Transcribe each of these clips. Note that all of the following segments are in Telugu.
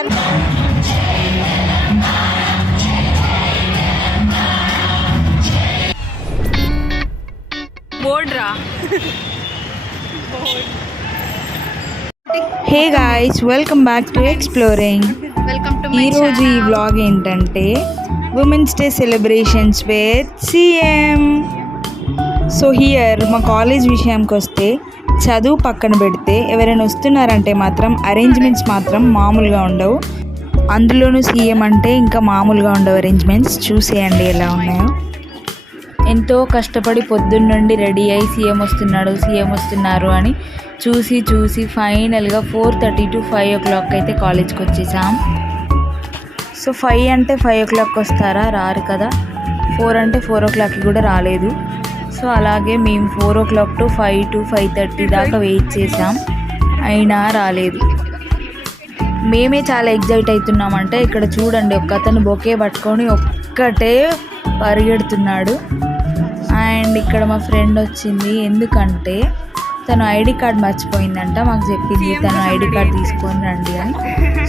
Sir. Hey guys, welcome back to exploring. ఈరోజు ఈ వ్లాగ్ ఏంటంటే women's day celebrations with CM. So here మా కాలేజ్ విషయానికి వస్తే చదువు పక్కన పెడితే ఎవరైనా వస్తున్నారంటే మాత్రం అరేంజ్మెంట్స్ మాత్రం మామూలుగా ఉండవు. అందులోనూ సీఎం అంటే ఇంకా మామూలుగా ఉండవు అరేంజ్మెంట్స్. చూసేయండి ఎలా ఉన్నాయో. ఎంతో కష్టపడి పొద్దున్నుండి రెడీ అయ్యి సీఎం వస్తున్నారు అని చూసి ఫైనల్గా 4:30 to 5 o'clock అయితే కాలేజ్కి వచ్చేసాం. సో 5 అంటే 5 o'clock వస్తారా? రారు కదా. 4 అంటే 4 o'clockకి కూడా రాలేదు. సో అలాగే మేము 4 o'clock to 5 to 5:30 దాకా వెయిట్ చేసాం, అయినా రాలేదు. మేమే చాలా ఎగ్జైట్ అవుతున్నామంటే ఇక్కడ చూడండి, ఒక అతను బొకే పట్టుకొని ఒక్కటే పరిగెడుతున్నాడు. అండ్ ఇక్కడ మా ఫ్రెండ్ వచ్చింది, ఎందుకంటే తను ఐడి కార్డ్ మర్చిపోయిందంట. మాకు చెప్పింది తను ఐడి కార్డ్ తీసుకొని రండి అని.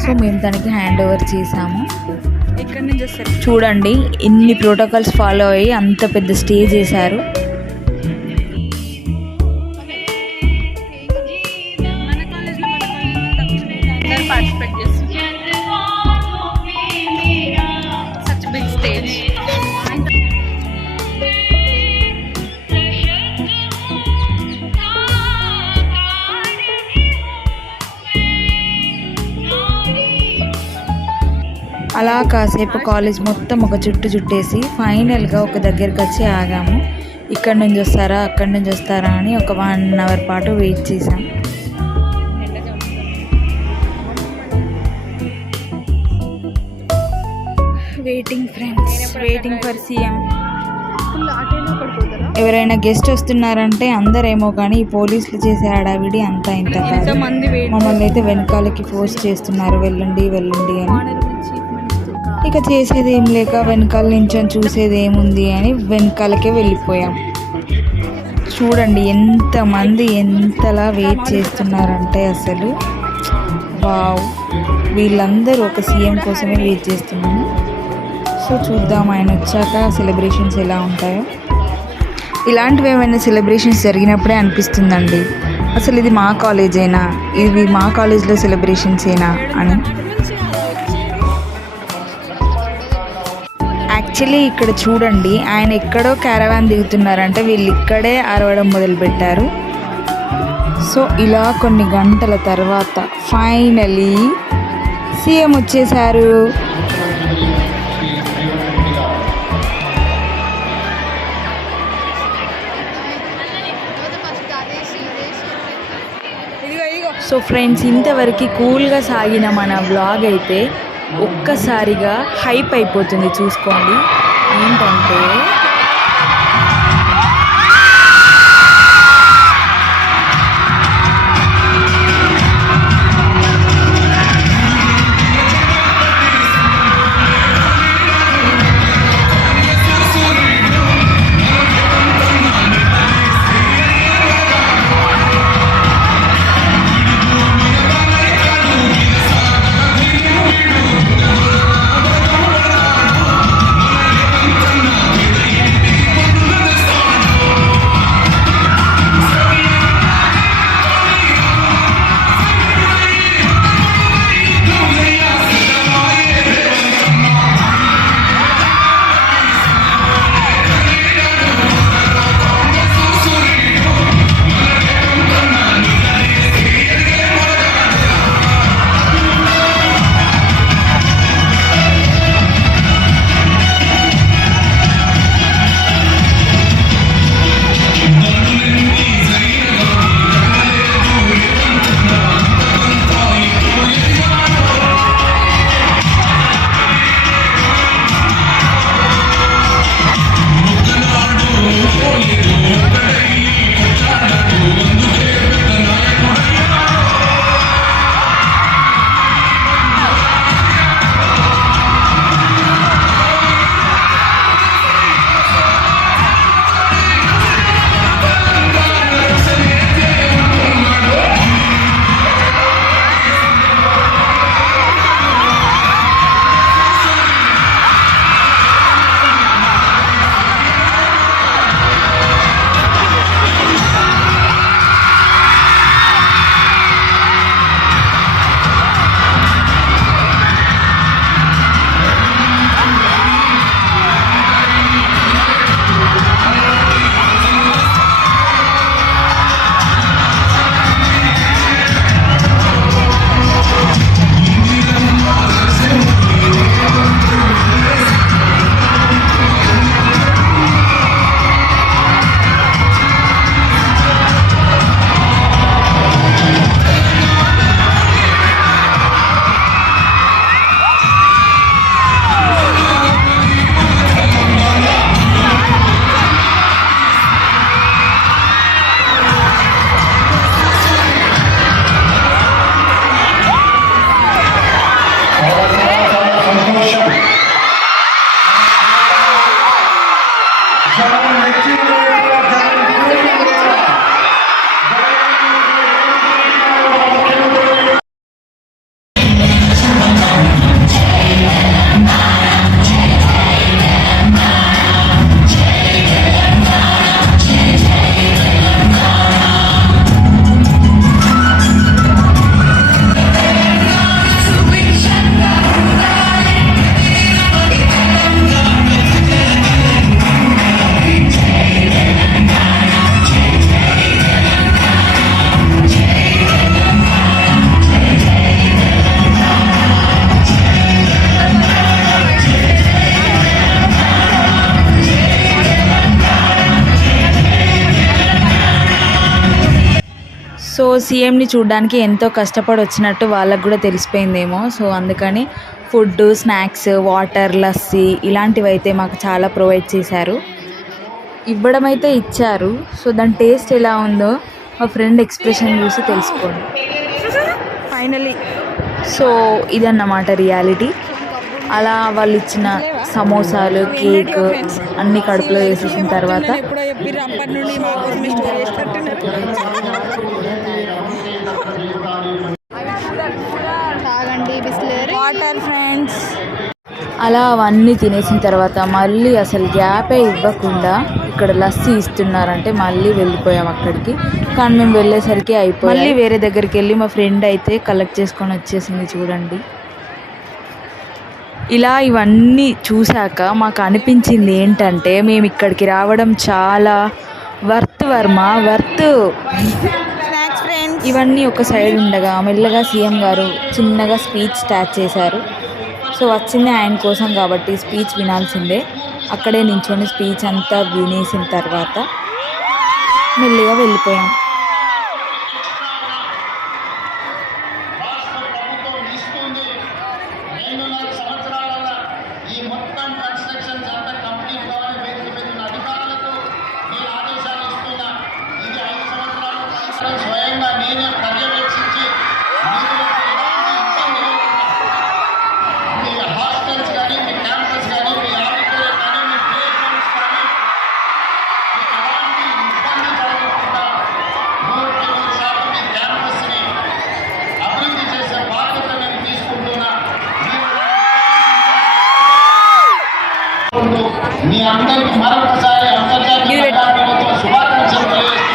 సో మేము తనకి హ్యాండ్ ఓవర్ చేసాము. చూడండి ఇన్ని ప్రోటోకాల్స్ ఫాలో అయ్యి అంత పెద్ద స్టేజ్ వేశారు. అలా కాసేపు కాలేజ్ మొత్తం ఒక చుట్టేసి ఫైనల్గా ఒక దగ్గరికి వచ్చి ఆగాము. ఇక్కడ నుంచి వస్తారా అక్కడి నుంచి వస్తారా అని ఒక 1 hour పాటు వెయిట్ చేసాం. Waiting friends, waiting for CM. ఎవరైనా గెస్ట్ వస్తున్నారంటే అందరేమో కానీ ఈ పోలీసులు చేసే హడావిడి అంతా ఇంత కాదు. మమ్మల్ని అయితే వెనకాలకి ఫోర్స్ చేస్తున్నారు, వెళ్ళండి అని. ఇక చేసేది ఏం లేక వెనకాల నించొని చూసేది ఏముంది అని వెనకాలకే వెళ్ళిపోయాం. చూడండి ఎంతమంది ఎంతలా వెయిట్ చేస్తున్నారంటే అసలు వావ్, వీళ్ళందరూ ఒక సీఎం కోసమే వెయిట్ చేస్తున్నాము. సో చూద్దాం ఆయన వచ్చాక సెలబ్రేషన్స్ ఎలా ఉంటాయో. ఇలాంటివి ఏమైనా సెలబ్రేషన్స్ జరిగినప్పుడే అనిపిస్తుందండి, అసలు ఇది మా కాలేజేనా, ఇవి మా కాలేజ్లో సెలబ్రేషన్సేనా అని. యాక్చువల్లీ ఇక్కడ చూడండి, ఆయన ఎక్కడో క్యారవాన్ దిగుతున్నారంటే వీళ్ళు ఇక్కడే అరవడం మొదలుపెట్టారు. సో ఇలా కొన్ని గంటల తర్వాత ఫైనలీ సీఎం వచ్చేసారు. సో ఫ్రెండ్స్, ఇంతవరకు కూల్గా సాగిన మన వ్లాగ్ అయితే ఒక్కసారిగా హైప్ అయిపోతుంది. చూసుకోండి ఏంటంటే సీఎంని చూడడానికి ఎంతో కష్టపడి వచ్చినట్టు వాళ్ళకు కూడా తెలిసిపోయిందేమో. సో అందుకని ఫుడ్, స్నాక్స్, వాటర్, లస్సీ ఇలాంటివి అయితే మాకు చాలా ప్రొవైడ్ చేశారు. ఇవ్వడం అయితే ఇచ్చారు. సో దాని టేస్ట్ ఎలా ఉందో మా ఫ్రెండ్ ఎక్స్ప్రెషన్ చూసి తెలుసుకోండి. ఫైనలీ సో ఇదన్నమాట రియాలిటీ. అలా వాళ్ళు ఇచ్చిన సమోసాలు, కేక్ అన్నీ కడుపులో వేసేసిన తర్వాత వాటర్ ఫ్రెండ్స్ అలా అవన్నీ తినేసిన తర్వాత మళ్ళీ అసలు గ్యాపే ఇవ్వకుండా ఇక్కడ లస్సీ ఇస్తున్నారంటే మళ్ళీ వెళ్ళిపోయాం అక్కడికి. కానీ మేము వెళ్ళేసరికి అయిపోయి మళ్ళీ వేరే దగ్గరికి వెళ్ళి మా ఫ్రెండ్ అయితే కలెక్ట్ చేసుకొని వచ్చేసింది. చూడండి, ఇలా ఇవన్నీ చూశాక మాకు అనిపించింది ఏంటంటే మేము ఇక్కడికి రావడం చాలా వర్త్ వర్త్. ఇవన్నీ ఒక సైడ్ ఉండగా మెల్లగా సీఎం గారు చిన్నగా స్పీచ్ స్టార్ట్ చేశారు. సో వచ్చింది ఆయన కోసం కాబట్టి స్పీచ్ వినాల్సిందే. అక్కడే నించొని స్పీచ్ అంతా వినేసిన తర్వాత మెల్లిగా వెళ్ళిపోయాం. స్వయంగా నేనే పర్యవేక్షించి మీ హాస్టల్స్ కానీ, మీ క్యాంపస్ కానీ, మీ ఆడిటోరియం కానీ, మీ ప్లే గ్రౌండ్స్ కానీ ఎలాంటి ఇబ్బంది జరగకుండా 100% మీ క్యాంపస్ని అభివృద్ధి చేసే బాధ్యత నేను తీసుకుంటున్నా. మీ అందరికీ మరొకసారి అంతర్జాతీయ దినోత్సవ శుభాకాంక్షలు తెలియజేస్తూ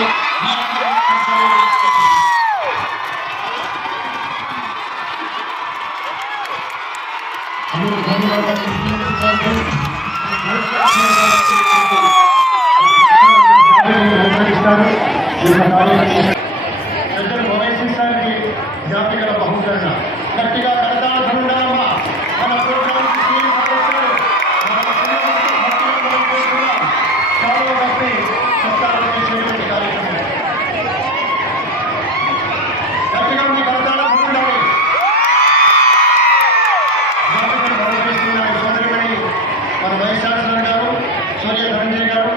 జాతిగల బహుకరణ గట్టిగా కడతామా మన ప్రోగ్రామ్ చాలా గట్టి సత్కారం చేసేటువంటి కార్యక్రమం గట్టిగా ఉన్న కడతాల ఉండాలి. జాతిగల బహుకరిస్తున్న సోదరిమణి మన వైస్ ఛాన్సలర్ గారు సూర్య ధనంజయ్ గారు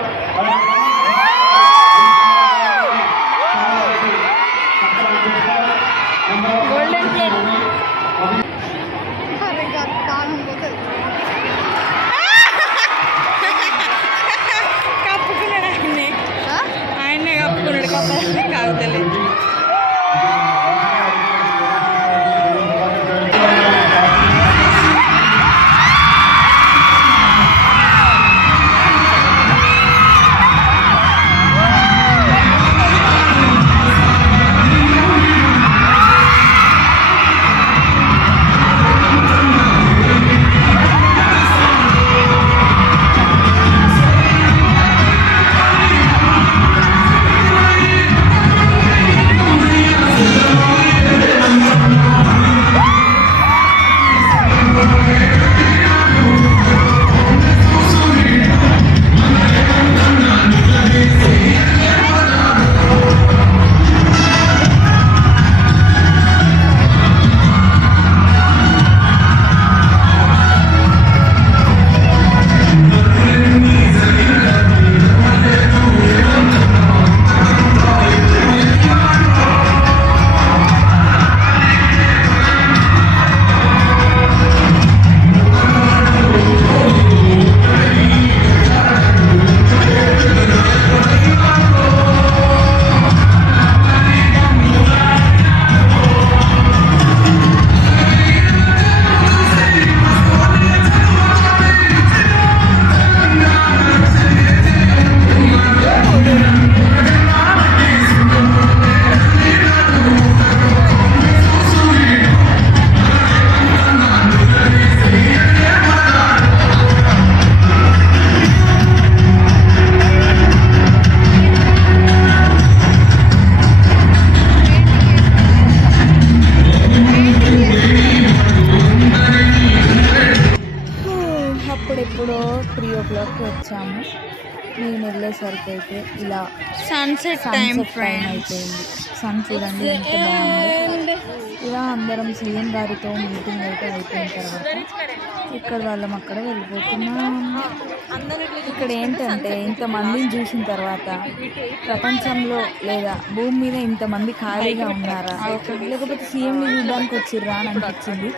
అప్పుడెప్పుడో 3 o'clock వచ్చాము. నేను వెళ్ళేసరికి అయితే ఇలా సన్సెట్ సన్సెట్ టైం అయిపోయింది. సన్ చూడండి ఎంత బాగుంది. ఇలా అందరం సీఎం గారితో మీటింగ్ అయితే అయిపోయిన తర్వాత ఇక్కడ వాళ్ళం అక్కడ వెళ్ళిపోతున్నాం. ఇక్కడ ఏంటంటే ఇంతమందిని చూసిన తర్వాత ప్రపంచంలో లేదా భూమి మీద ఇంతమంది ఖాళీగా ఉన్నారా, లేకపోతే సీఎంని చూడడానికి వచ్చిర్రా అని అనిపించింది.